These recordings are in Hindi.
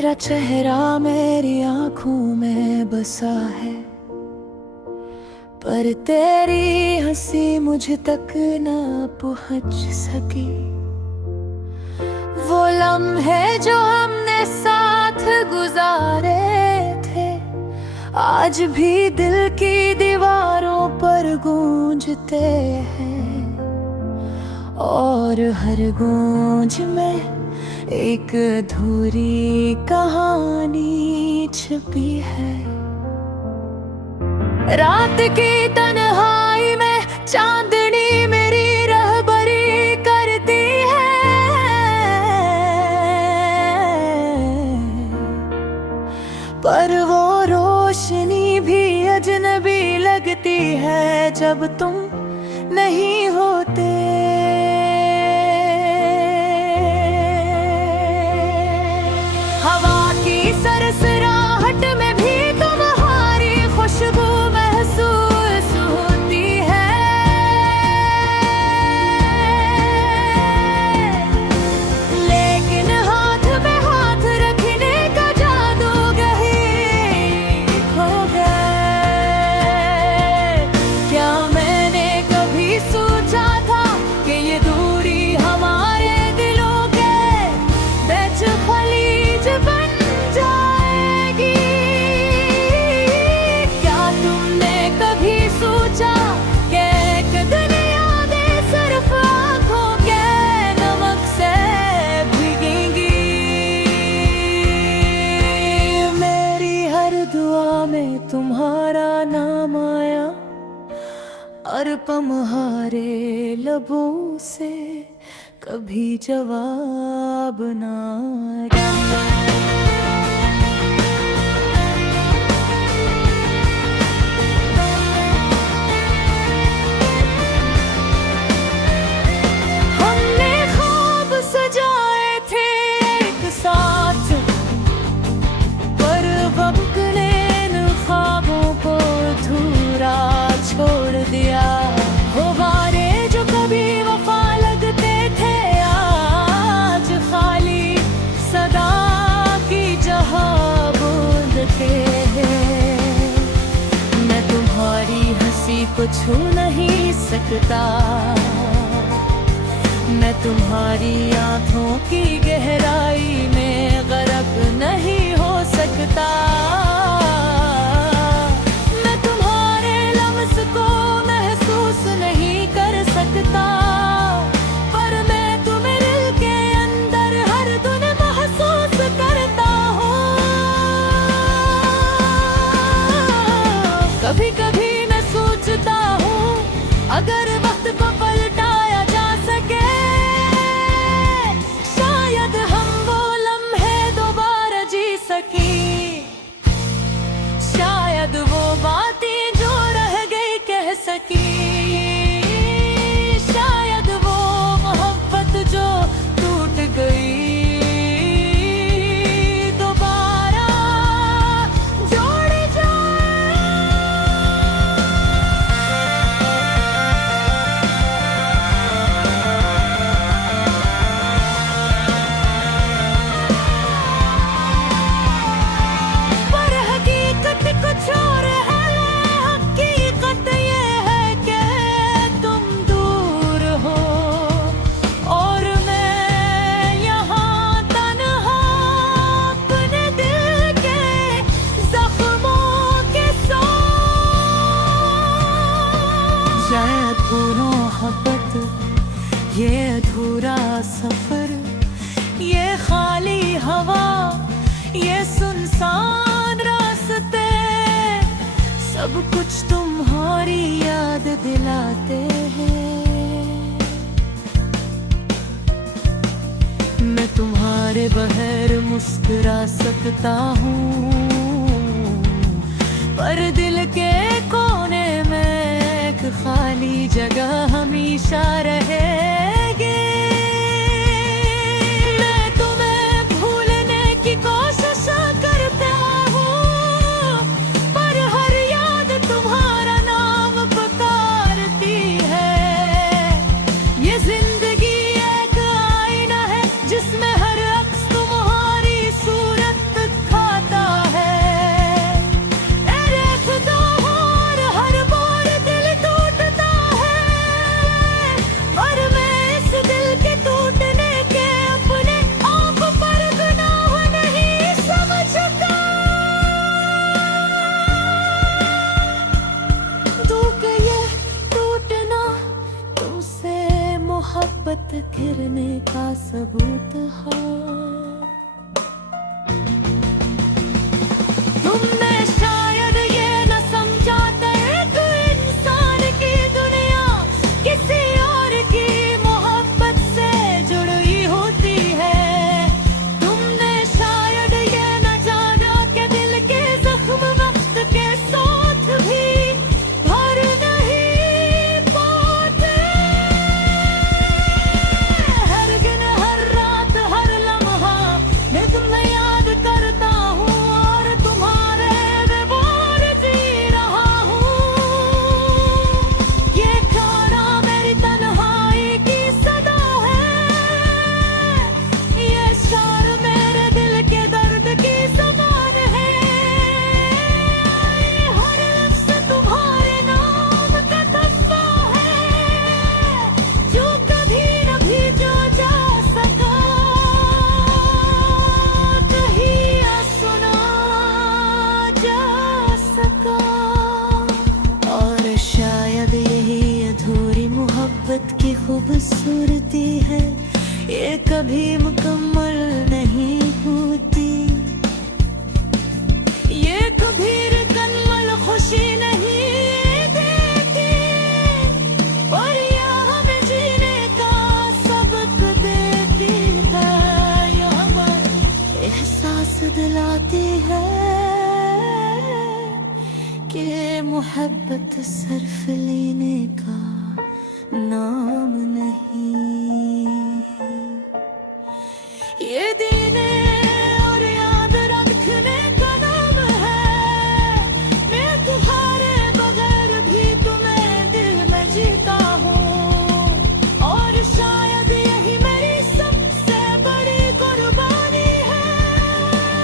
तेरा चेहरा मेरी आँखों में बसा है, पर तेरी हंसी मुझ तक न पहुँच सकी। वो लम्हे जो हमने साथ गुजारे थे, आज भी दिल की दीवारों पर गूंजते हैं, और हर गूंज में एक अधूरी कहानी छिपी है। रात की तन्हाई में चांदनी मेरी रहबरी करती है, पर वो रोशनी भी अजनबी लगती है जब तुम नहीं होते। हवा की सरसराहट में भी तुम्हारी खुशबू महसूस होती है, लेकिन हाथ में हाथ रखने का जादू कहीं खो गए। क्या मैंने कभी सोचा था कि ये दूरी हमारे दिलों के बीच खलीज बन जाएगी? क्या तुमने कभी सोचा कि एक दिन यादें सिर्फ आँखों के नमक से भीगेंगी? मेरी हर दुआ में तुम्हारा नाम आया, और तुम्हारे लबों से कभी जवाब ना आया। हमने ख्वाब सजाए थे एक साथ, पर वक्त ने इन ख्वाबों को अधूरा छोड़ दिया। वो वारे जो कभी वफा लगते थे, आज खाली सदा की जहाँ बूंद के हैं। मैं तुम्हारी हंसी को छू नहीं सकता, मैं तुम्हारी आँखों की गहराई में गर्क नहीं हो सकता। मैं तुम्हारे लम्स को महसूस नहीं कर सकता, पर मैं तुम्हें दिल के अंदर हर दिन महसूस करता हूँ। कभी कभी मैं सोचता हूँ, अगर वक्त को पलटाया जा सके, शायद हम वो लम्हे दोबारा जी सके। शायद वो बातें जो रह गई कह सकी, शायद वो मोहब्बत जो टूट गई दोबारा जोड़ जाए। पर हकीकत कुछ और है, हकीकत ये है कि तुम दूर हो, और मैं यहाँ तन्हा अपने दिल के जख्मों के साथ। शायद पूरी मोहब्बत, ये अधूरा सफर, ये खाली हवा, ये सुनसान रास्ते, सब कुछ तुम्हारी याद दिलाते हैं। मैं तुम्हारे बगैर मुस्कुरा सकता हूँ, पर दिल के कोने में एक खाली जगह हमेशा रहेगी। मैं तुम्हें भूलने की कोशिश करता हूँ, पर हर याद तुम्हारा नाम पुकारती है। ये जिंदगी एक आईना है जिसमें हर अक्स तुम्हारी सूरत का सबूत है। तुमने शायद ये न समझा दर्द इंसान की दुनिया किसी और की मोहब्बत से जुड़ी होती है। तुमने शायद ये न जाना कि दिल के जख्म वक्त के साथ भी भर नहीं पाते। हर दिन हर रात हर लम्हा मैं तुम्हें याद करता हूँ और तुम्हारे व्यवहार जी रहा हूँ। ये खाना मेरी तन्हाई की सदा है, ये शार मेरे दिल के दर्द की ज़बान है। हर लफ्ज़ तुम्हारे नाम का तस्सा है, जो कभी न भीजा जा सका, कहीं सुना जा सका। और शायद यही अधूरी मोहब्बत की खूबसूरती है, ये कभी मुकम्मल नहीं होती। ये कभी मुकम्मल खुशी नहीं देती, पर यह हमें जीने का सबक देती है। यह हमें एहसास दिलाती है कि मोहब्बत सिर्फ लेने का नाम नहीं। ये देने और याद रखने का नाम है। मैं तुम्हारे बगैर भी तुम्हें दिल में जीता हूँ, और शायद यही मेरी सबसे बड़ी कुर्बानी है।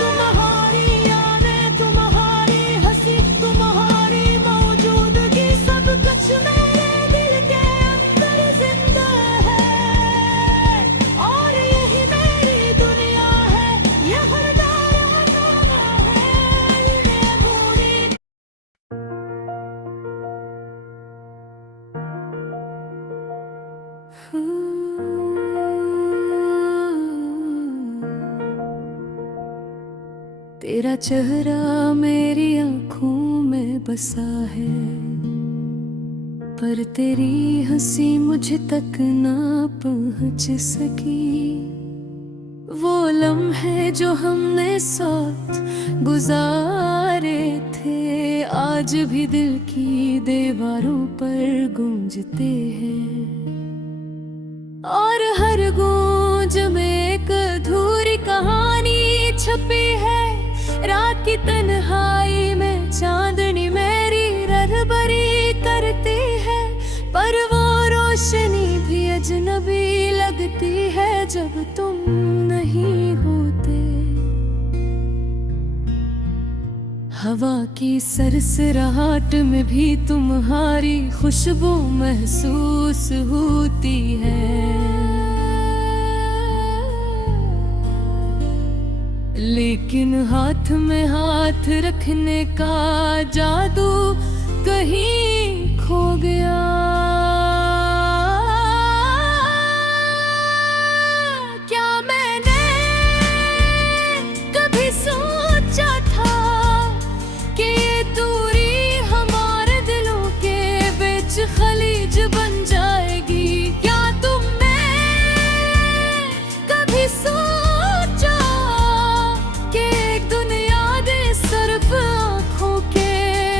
तुम्हारी यादें, तुम्हारी हंसी, तुम्हारी मौजूदगी, सब कुछ मेरे दिल के अंदर जिंदा है। और यही मेरी दुनिया है, ये हरदार हंगामा है, ये पूरी। तेरा चेहरा मेरी आँखों में बसा है, पर तेरी हंसी मुझे तक ना पहुँच सकी। वो लम्हे जो हमने साथ गुजारे थे, आज भी दिल की दीवारों पर गूंजते हैं। और हर गूंज में एक अधूरी कहानी छपी है। रात की तन्हाई में चांदनी मेरी रहबरी करती है, पर वो रोशनी भी अजनबी लगती है जब तुम नहीं होते। हवा की सरसराहट में भी तुम्हारी खुशबू महसूस होती है। लेकिन हाथ में हाथ रखने का जादू कहीं खो गया। क्या मैंने कभी सोचा था कि ये दूरी हमारे दिलों के बीच खलीज बन जाएगी? क्या तुमने कभी सोचा कि एक दुनिया दे सिर्फ आँखों के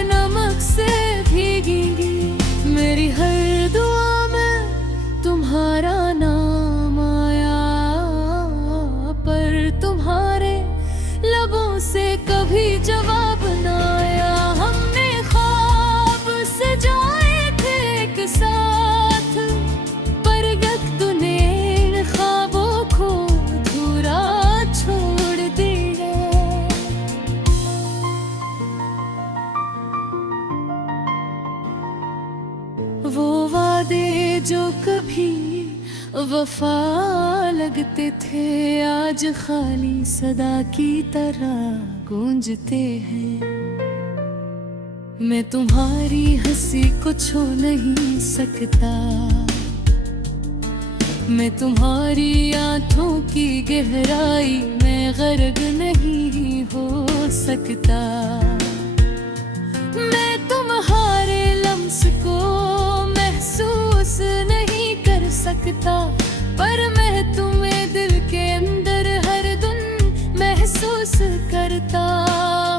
नमक से भीगेंगी? मेरी हर दुआ में तुम्हारा नाम आया, पर तुम्हारे लबों से कभी जवाब ना आया। हमने ख्वाब सजाए थे एक साथ, पर वक्त ने इन ख्वाबों को अधूरा छोड़ दिया। वो वादे जो कभी वफा लगते थे, आज खाली सदा की तरह गूंजते हैं। मैं तुम्हारी हंसी को छू नहीं सकता, मैं तुम्हारी आंखों की गहराई में गर्क नहीं हो सकता। मैं तुम्हारे लम्स को महसूस नहीं कर सकता, पर मैं तुम्हें दिल के अंदर हर दिन महसूस करता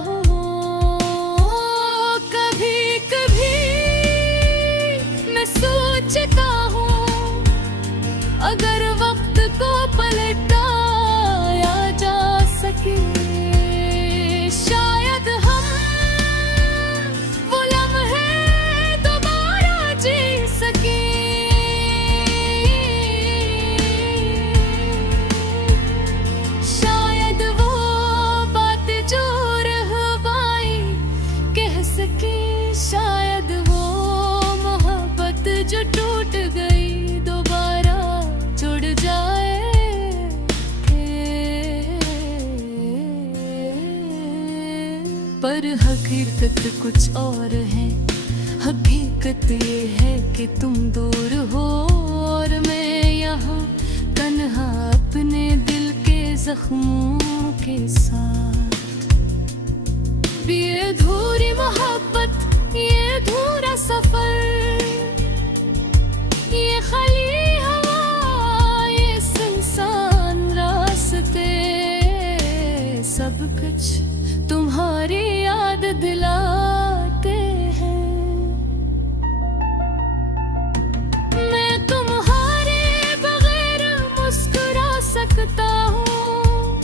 हूँ। कभी कभी मैं सोचता हूँ, अगर वक्त को पलटाया जा सके, शायद हम वो लम्हे दोबारा जी सके। शायद वो बात जो रहबाई कह सके, शायद वो मोहब्बत जो टूट गई दोबारा जुड़ जाए। पर हकीकत कुछ और है। हकीकत ये है कि तुम दूर हो और मैं यहाँ तन्हा अपने दिल के जख्मों के साथ। ये अधूरी मोहब्बत, ये अधूरा सफर, ये खाली हवा, ये सुनसान रास्ते, सब कुछ तुम्हारी याद दिलाते हैं। मैं तुम्हारे बगैर मुस्कुरा सकता हूँ,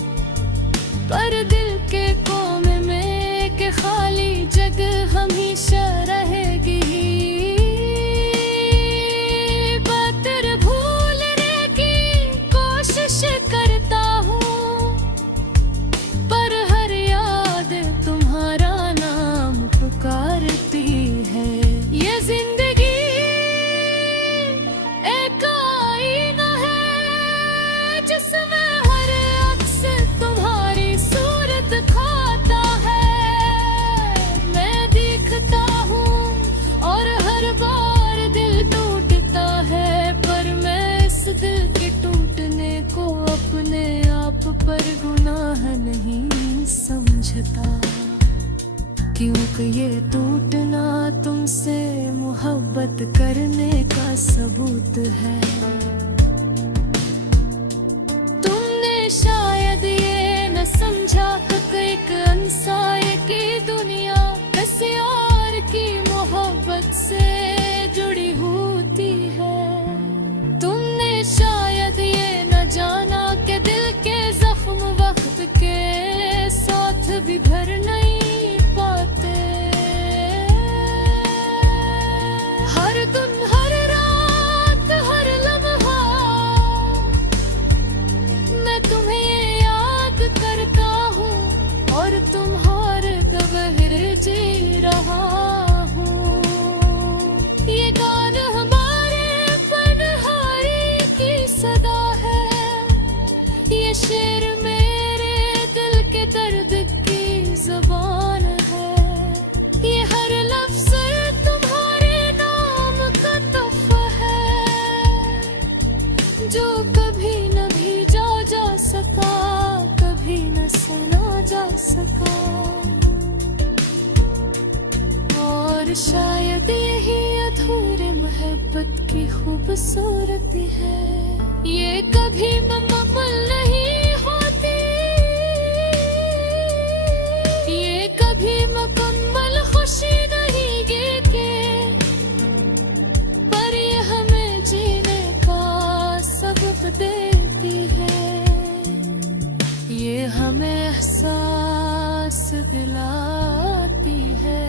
पर दिल के कोने में के खाली जगह हमेशा रहेगी। बातें भूलने की कोशिश करता हूँ, पर हर याद तुम्हारा नाम पुकारती है। ये जिंदगी एक आईना है, जिसमें हर अक्स तुम्हारी सूरत खाता है। मैं देखता हूँ और हर बार दिल टूटता है, पर मैं इस दिल के टूटने को अपने आप पर गुनाह नहीं समझता, क्योंकि ये टूटना तुमसे मोहब्बत करने का सबूत है। तुमने शायद ये न समझा कि एक इंसान की दुनिया किसी और की मोहब्बत से जुड़ी होती है। तुमने शायद ये न जाना कि दिल के जख्म वक्त के साथ भी भर नहीं पाते। हर दिन, हर रात, हर लम्हा मैं तुम्हें याद करता हूँ, और तुम्हारे बगैर जी रहा हूँ। ये गान हमारे फनहारी की सदा है, ये शेर मेरे दिल के दर्द की ज़बान है। ये हर लफ्ज़ तुम्हारे नाम का तोहफ़ा है, जो कभी न भेजा जा सका, कभी न सुना जा सका। और शायद यही अधूरे मोहब्बत की खूबसूरती है। ये कभी मुकम्मल नहीं होती, ये कभी मुकम्मल खुशी नहीं गे, पर ये हमें जीने का सबक देती है। ये हमें एहसास दिलाती है,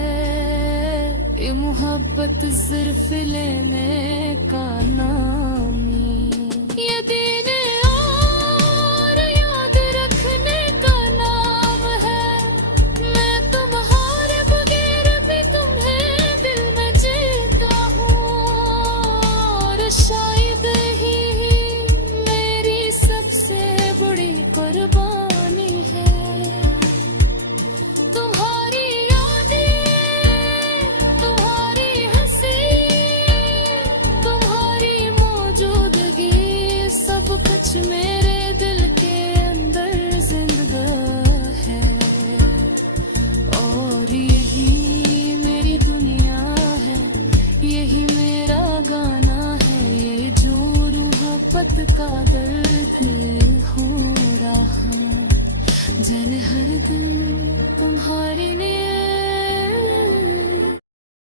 ये मोहब्बत सिर्फ लेने का नाम